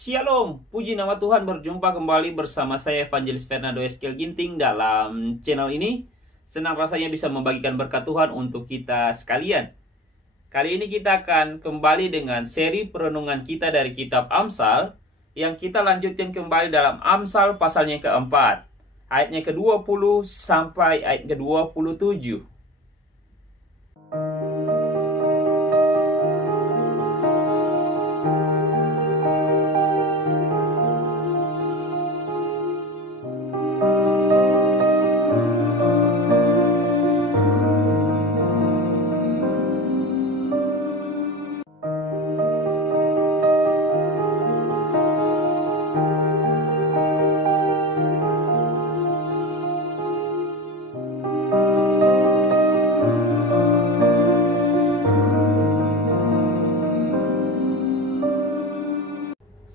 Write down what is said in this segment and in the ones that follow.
Shalom, puji nama Tuhan, berjumpa kembali bersama saya Evangelis Fernando Eskel Ginting dalam channel ini. Senang rasanya bisa membagikan berkat Tuhan untuk kita sekalian. Kali ini kita akan kembali dengan seri perenungan kita dari kitab Amsal, yang kita lanjutkan kembali dalam Amsal pasalnya keempat, ayatnya ke-20 sampai ayat ke-27.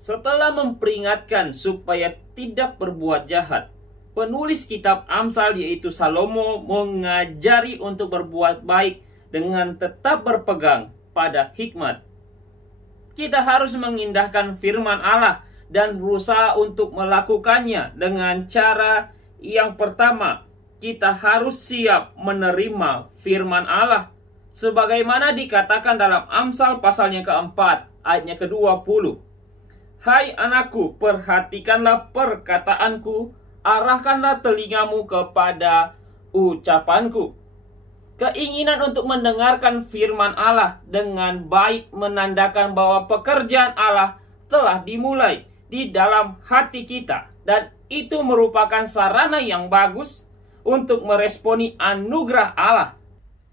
Setelah memperingatkan supaya tidak berbuat jahat, penulis kitab Amsal yaitu Salomo mengajari untuk berbuat baik dengan tetap berpegang pada hikmat. Kita harus mengindahkan firman Allah dan berusaha untuk melakukannya dengan cara yang pertama, kita harus siap menerima firman Allah. Sebagaimana dikatakan dalam Amsal pasalnya keempat, ayatnya ke-20. Hai anakku, perhatikanlah perkataanku, arahkanlah telingamu kepada ucapanku. Keinginan untuk mendengarkan firman Allah dengan baik menandakan bahwa pekerjaan Allah telah dimulai di dalam hati kita, dan itu merupakan sarana yang bagus untuk meresponi anugerah Allah.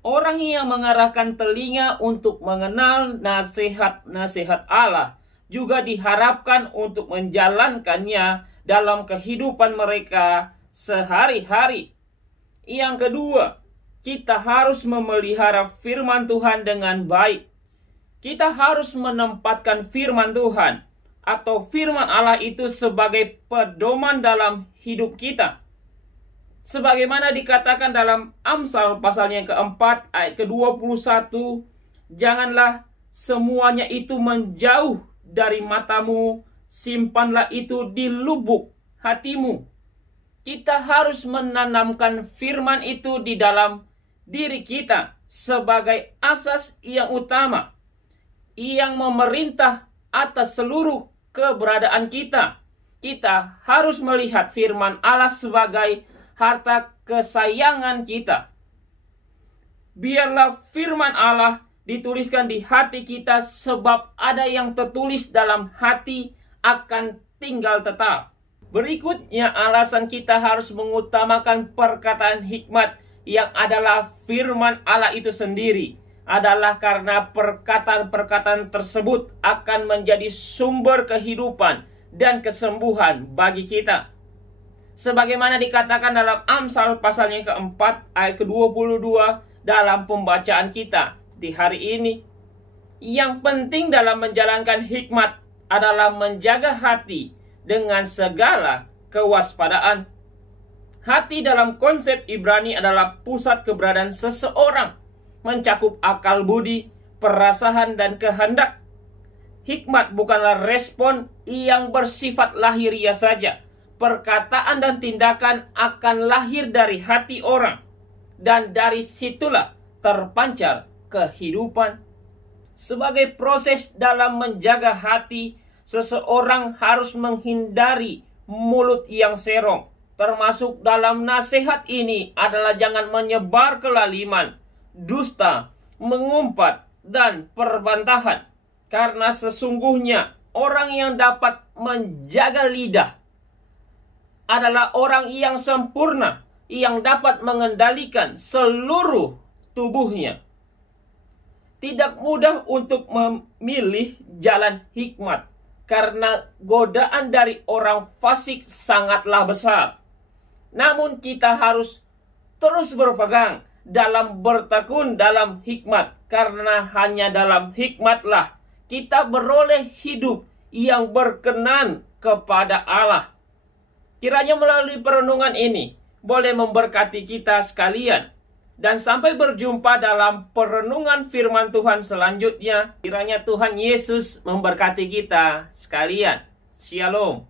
Orang yang mengarahkan telinga untuk mengenal nasihat-nasihat Allah juga diharapkan untuk menjalankannya dalam kehidupan mereka sehari-hari. Yang kedua, kita harus memelihara firman Tuhan dengan baik. Kita harus menempatkan firman Tuhan atau firman Allah itu sebagai pedoman dalam hidup kita. Sebagaimana dikatakan dalam Amsal pasalnya yang keempat ayat ke-21, janganlah semuanya itu menjauh dari matamu, simpanlah itu di lubuk hatimu. Kita harus menanamkan firman itu di dalam diri kita sebagai asas yang utama, yang memerintah atas seluruh keberadaan kita. Kita harus melihat firman Allah sebagai harta kesayangan kita. Biarlah firman Allah dituliskan di hati kita, sebab ada yang tertulis dalam hati akan tinggal tetap. Berikutnya, alasan kita harus mengutamakan perkataan hikmat yang adalah firman Allah itu sendiri adalah karena perkataan-perkataan tersebut akan menjadi sumber kehidupan dan kesembuhan bagi kita. Sebagaimana dikatakan dalam Amsal pasalnya keempat ayat ke-22 dalam pembacaan kita di hari ini, yang penting dalam menjalankan hikmat adalah menjaga hati dengan segala kewaspadaan. Hati dalam konsep Ibrani adalah pusat keberadaan seseorang, mencakup akal budi, perasaan, dan kehendak. Hikmat bukanlah respon yang bersifat lahiriah saja. Perkataan dan tindakan akan lahir dari hati orang, dan dari situlah terpancar kehidupan. Sebagai proses dalam menjaga hati, seseorang harus menghindari mulut yang serong. Termasuk dalam nasihat ini adalah jangan menyebar kelaliman, dusta, mengumpat, dan perbantahan. Karena sesungguhnya orang yang dapat menjaga lidah adalah orang yang sempurna, yang dapat mengendalikan seluruh tubuhnya. Tidak mudah untuk memilih jalan hikmat, karena godaan dari orang fasik sangatlah besar. Namun kita harus terus berpegang dalam bertekun dalam hikmat, karena hanya dalam hikmatlah kita beroleh hidup yang berkenan kepada Allah. Kiranya melalui perenungan ini boleh memberkati kita sekalian. Dan sampai berjumpa dalam perenungan firman Tuhan selanjutnya. Kiranya Tuhan Yesus memberkati kita sekalian. Shalom.